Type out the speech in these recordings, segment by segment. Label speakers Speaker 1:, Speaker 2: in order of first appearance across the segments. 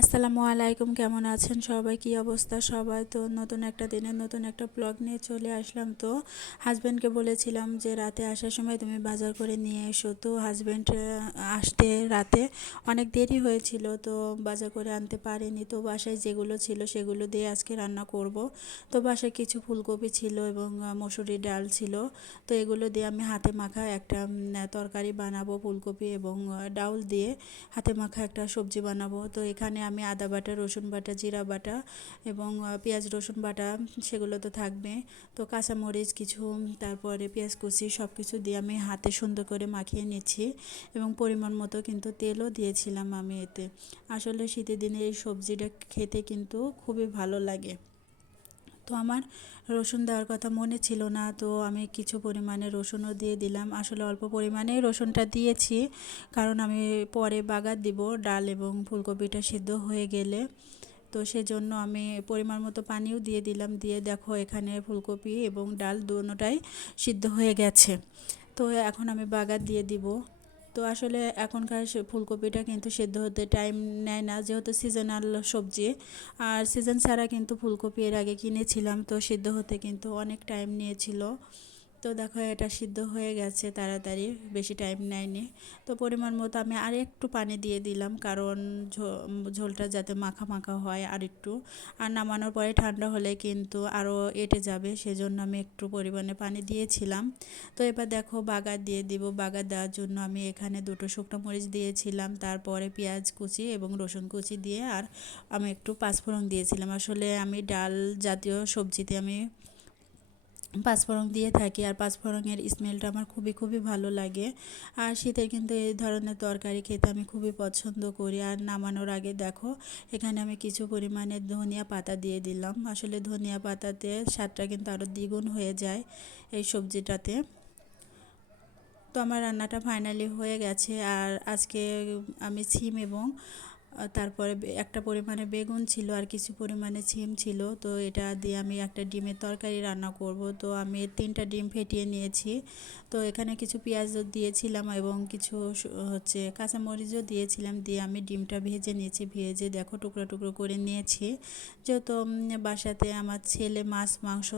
Speaker 1: আসসালামু আলাইকুম, কেমন আছেন সবাই? কি অবস্থা সবাই? তো নতুন একটা দিনে নতুন একটা ব্লগ নিয়ে চলে আসলাম। তো হাজব্যান্ডকে বলেছিলাম যে, রাতে আসার সময় তুমি বাজার করে নিয়ে এসো। তো হাজব্যান্ড আসতে রাতে অনেক দেরি হয়েছিল, তো বাজার করে আনতে পারিনি। তো বাসায় যেগুলো ছিল সেগুলো দিয়ে আজকে রান্না করব। তো বাসায় কিছু ফুলকপি ছিল এবং মসুরি ডাল ছিল। তো এগুলো দিয়ে আমি হাতে মাখা একটা তরকারি বানাবো ফুলকপি এবং ডাউল দিয়ে হাতে মাখা একটা সবজি বানাবো। তো এখানে আমি আদা বাটা, রসুন বাটা, জিরা বাটা এবং পেঁয়াজ, রসুন বাটা, সেগুলো তো থাকবে। তো কাঁচামরিচ কিছু, তারপরে পেঁয়াজ কুচি সব কিছু দিয়ে আমি হাতে সুন্দর করে মাখিয়ে নিচ্ছি এবং পরিমাণ মতো কিন্তু তেলও দিয়েছিলাম আমি এতে। আসলে শীতের দিনে এই সবজিটা খেতে কিন্তু খুবই ভালো লাগে। তো আমার রসুন দেওয়ার কথা মনে ছিল না, তো আমি কিছু পরিমাণে রসুনও দিয়ে দিলাম। আসলে অল্প পরিমাণেই রসুনটা দিয়েছি, কারণ আমি পরে বাগার দিব, ডাল এবং ফুলকপিটা সিদ্ধ হয়ে গেলে। তো সেজন্য আমি পরিমাণ মতো পানিও দিয়ে দিলাম, দিয়ে দেখো এখানে ফুলকপি এবং ডাল দুটোটাই সিদ্ধ হয়ে গেছে। তো এখন আমি বাগার দিয়ে দিব। তো আসলে এখনকার ফুলকপিটা কিন্তু সেদ্ধ হতে টাইম নেয় না, যেহেতু সিজনাল সবজি। আর সিজন ছাড়া কিন্তু ফুলকপি এর আগে কিনেছিলাম, তো সেদ্ধ হতে কিন্তু অনেক টাইম নিয়েছিল। তো দেখো এটা সিদ্ধ হয়ে গেছে তাড়াতাড়ি, বেশি টাইম নেয়নি। তো পরিমাণ মতো আমি আর একটু পানি দিয়ে দিলাম, কারণ ঝোলটা যাতে মাখা মাখা হয় আর একটু। আর নামানোর পরে ঠান্ডা হলে কিন্তু আরও এটে যাবে, সেজন্য আমি একটু পরিমাণে পানি দিয়েছিলাম। তো এবার দেখো বাগার দিয়ে দিব। বাগার দেওয়ার জন্য আমি এখানে দুটো শুকনো মরিচ দিয়েছিলাম, তারপরে পেঁয়াজ কুচি এবং রসুন কুচি দিয়ে, আর আমি একটু পাঁচফোড়ন দিয়েছিলাম। আসলে আমি ডাল জাতীয় সবজিতে আমি পাঁচফোড়ন দিয়ে থাকি আর পাঁচফোড়নের স্মেলটা আমার খুবই খুবই ভালো লাগে। আর শীতে কিন্তু এই ধরনের তরকারি খেতে আমি খুবই পছন্দ করি। আর নামানোর আগে দেখো, এখানে আমি কিছু পরিমাণে ধনিয়া পাতা দিয়ে দিলাম। আসলে ধনিয়া পাতাতে স্বাদটা কিন্তু আরও দ্বিগুণ হয়ে যায় এই সবজিটাতে। তো আমার রান্নাটা ফাইনালি হয়ে গেছে। আর আজকে আমি সিম এবং তারপরে একটা পরিমাণে বেগুন ছিল আর কিছু পরিমাণে ছিম ছিল। তো এটা দিয়ে আমি একটা ডিমের তরকারি রান্না করব। তো আমি তিনটা ডিম ফেটিয়ে নিয়েছি। তো এখানে কিছু পেঁয়াজ দিয়েছিলাম এবং কিছু হচ্ছে কাঁচামরিচও দিয়েছিলাম দিয়ে আমি ডিমটা ভেজে নিয়েছি। ভেজে দেখো টুকরো টুকরো করে নিয়েছি। যেহেতু বাসাতে আমার ছেলে মাছ, মাংস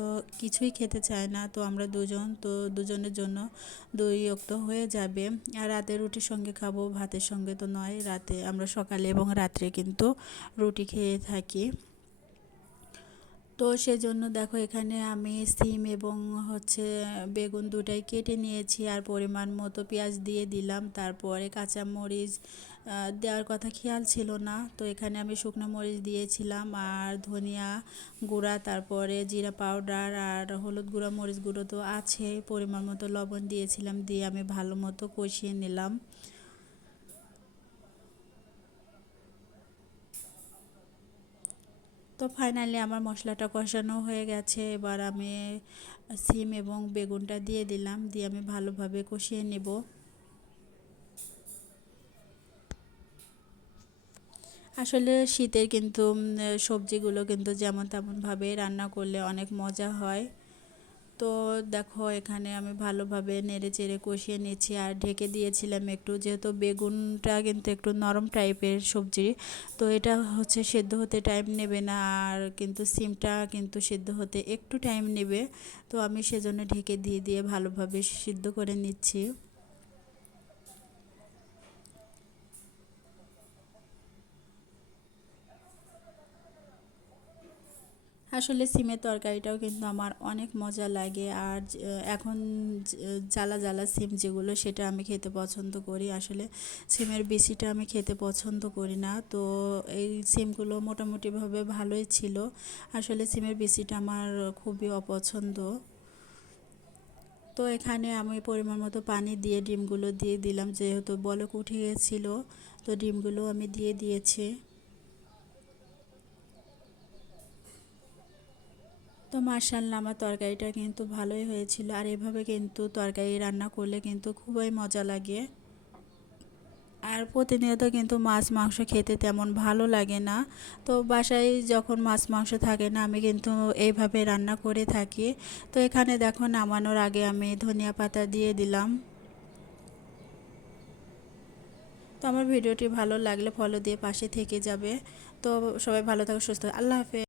Speaker 1: কিছুই খেতে চায় না, তো আমরা দুজন, তো দুজনের জন্য দই অক্ত হয়ে যাবে। আর রাতে রুটির সঙ্গে খাব, ভাতের সঙ্গে তো নয়। রাতে আমরা সকালে এবং রাত্রে কিন্তু রুটি খেয়ে থাকি। তো সেজন্য দেখো এখানে আমি সিম এবং হচ্ছে বেগুন দুটাই কেটে নিয়েছি আর পরিমাণ মতো পেঁয়াজ দিয়ে দিলাম। তারপরে কাঁচামরিচ দেওয়ার কথা খেয়াল ছিল না। তো এখানে আমি শুকনো মরিচ দিয়েছিলাম আর ধনিয়া গুঁড়া, তারপরে জিরা পাউডার আর হলুদ গুঁড়া, মরিচ গুঁড়ো তো আছে। পরিমাণ মতো লবণ দিয়েছিলাম, দিয়ে আমি ভালো মতো কষিয়ে নিলাম। তো ফাইনালি আমার মশলাটা কষানো হয়ে গেছে। এবার আমি সিম এবং বেগুনটা দিয়ে দিলাম, দিয়ে আমি ভালোভাবে কষিয়ে নেব। আসলে শীতের কিন্তু সবজিগুলো কিন্তু যেমন তেমনভাবে রান্না করলে অনেক মজা হয়। তো দেখো, এখানে আমি ভালোভাবে নেড়ে চেড়ে কষিয়ে নিয়েছি আর ঢেকে দিয়েছিলাম একটু, যেহেতু বেগুনটা কিন্তু একটু নরম টাইপের সবজি, তো এটা হচ্ছে সেদ্ধ হতে টাইম নেবে না আর কিন্তু সিমটা কিন্তু সেদ্ধ হতে একটু টাইম নেবে। তো আমি সেজন্য ঢেকে দিয়ে দিয়ে ভালোভাবে সিদ্ধ করে নিচ্ছি। আসলে সিমের তরকারিটাও কিন্তু আমার অনেক মজা লাগে। আর এখন জ্বালা জ্বালা সিম যেগুলো সেটা আমি খেতে পছন্দ করি। আসলে সিমের বেশিটা আমি খেতে পছন্দ করি না। তো এই সিমগুলো মোটামুটিভাবে ভালোই ছিল। আসলে সিমের বেশিটা আমার খুবই অপছন্দ। তো এখানে আমি পরিমাণ মতো পানি দিয়ে ডিমগুলো দিয়ে দিলাম। যেহেতু বলক উঠে গেছিল, তো ডিমগুলো আমি দিয়ে দিয়েছি। তো মার্শাল্লাহ আমার তরকারিটা কিন্তু ভালোই হয়েছিল। আর এভাবে কিন্তু তরকারি রান্না করলে কিন্তু খুবই মজা লাগে। আর প্রতিনিয়ত কিন্তু মাছ, মাংস খেতে তেমন ভালো লাগে না। তো বাসায় যখন মাছ, মাংস থাকে না, আমি কিন্তু এইভাবে রান্না করে থাকি। তো এখানে দেখো নামানোর আগে আমি ধনিয়া পাতা দিয়ে দিলাম। তো আমার ভিডিওটি ভালো লাগলে ফলো দিয়ে পাশে থেকে যাবে। তো সবাই ভালো থাকো, সুস্থ আল্লাহ হাফেজ।